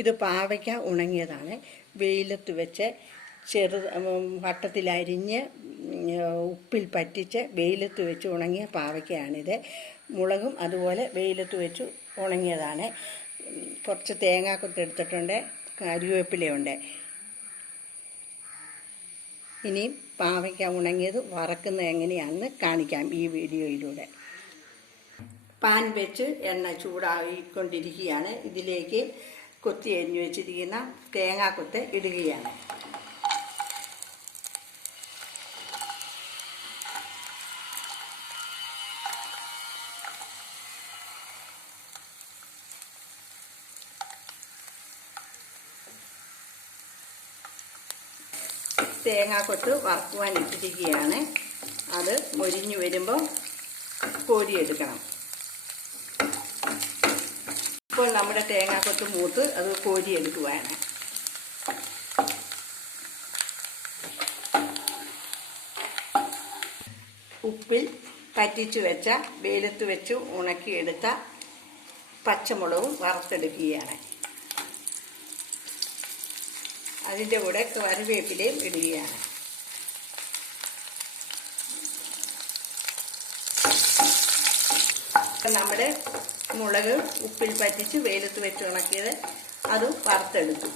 ഇത് പാവയ്ക്ക ഉണങ്ങിയതാണ്. വെയിലത്ത് വെച്ച് വട്ടത്തിലരിഞ്ഞ് ഉപ്പിൽ പറ്റിച്ച് വെയിലത്ത് വെച്ച് ഉണങ്ങിയ പാവയ്ക്കയാണിത്. മുളകും അതുപോലെ വെയിലത്ത് വെച്ച് ഉണങ്ങിയതാണ്. കുറച്ച് തേങ്ങാക്കൊത്ത് എടുത്തിട്ടുണ്ട്, കറിവേപ്പിലയുണ്ട്. ഇനി പാവയ്ക്ക ഉണങ്ങിയത് വറക്കുന്നത് എങ്ങനെയാണെന്ന് കാണിക്കാം ഈ വീഡിയോയിലൂടെ. പാൻ വെച്ച് എണ്ണ ചൂടായിക്കൊണ്ടിരിക്കുകയാണ്. ഇതിലേക്ക് കൊത്തി അരിഞ്ഞു വെച്ചിരിക്കുന്ന തേങ്ങാക്കൊത്ത് ഇടുകയാണ്. തേങ്ങാക്കൊത്ത് വറുക്കുവാൻ ഇട്ടിരിക്കുകയാണ്. അത് മൊരിഞ്ഞു വരുമ്പോൾ കോരിയെടുക്കണം. ഇപ്പോൾ നമ്മുടെ തേങ്ങാക്കൊത്ത് മൂത്ത് അത് കോരിയെടുക്കുവാണ്. ഉപ്പിൽ പറ്റിച്ചു വെച്ച വെയിലത്ത് വെച്ച് ഉണക്കിയെടുത്ത പച്ചമുളകും വറുത്തെടുക്കുകയാണ്. അതിൻ്റെ കൂടെ കറിവേപ്പിലയും ഇടുകയാണ്. നമ്മുടെ മുളക് ഉപ്പിൽ പറ്റിച്ച് വെയിലത്ത് വെച്ച് ഉണക്കിയത് അതും വറുത്തെടുത്തു.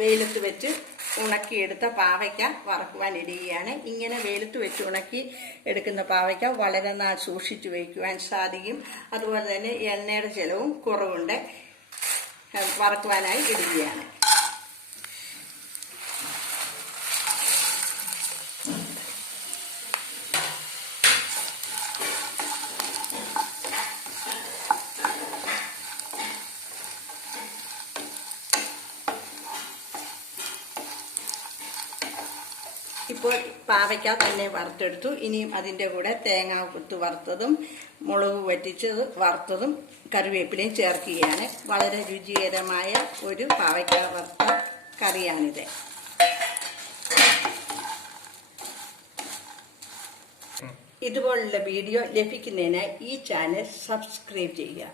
വെയിലത്ത് വെച്ച് ഉണക്കിയെടുത്ത പാവയ്ക്ക വറക്കുവാൻ ഇടുകയാണ്. ഇങ്ങനെ വെയിലത്ത് വെച്ച് ഉണക്കി എടുക്കുന്ന പാവയ്ക്ക വളരെ നാൾ സൂക്ഷിച്ചു വയ്ക്കുവാൻ സാധിക്കും. അതുപോലെ തന്നെ എണ്ണയുടെ ചെലവും കുറവുണ്ട്. വറക്കുവാനായി ഇടുകയാണ്. ഇപ്പോൾ പാവയ്ക്ക തന്നെ വറുത്തെടുത്തു. ഇനിയും അതിൻ്റെ കൂടെ തേങ്ങ കുത്ത് വറുത്തതും മുളക് വറ്റിച്ചത് വറുത്തതും കറിവേപ്പിലയും ചേർക്കുകയാണ്. വളരെ രുചികരമായ ഒരു പാവയ്ക്ക വറുത്ത കറിയാണിത്. ഇതുപോലുള്ള വീഡിയോ ലഭിക്കുന്നതിനായി ഈ ചാനൽ സബ്സ്ക്രൈബ് ചെയ്യുക.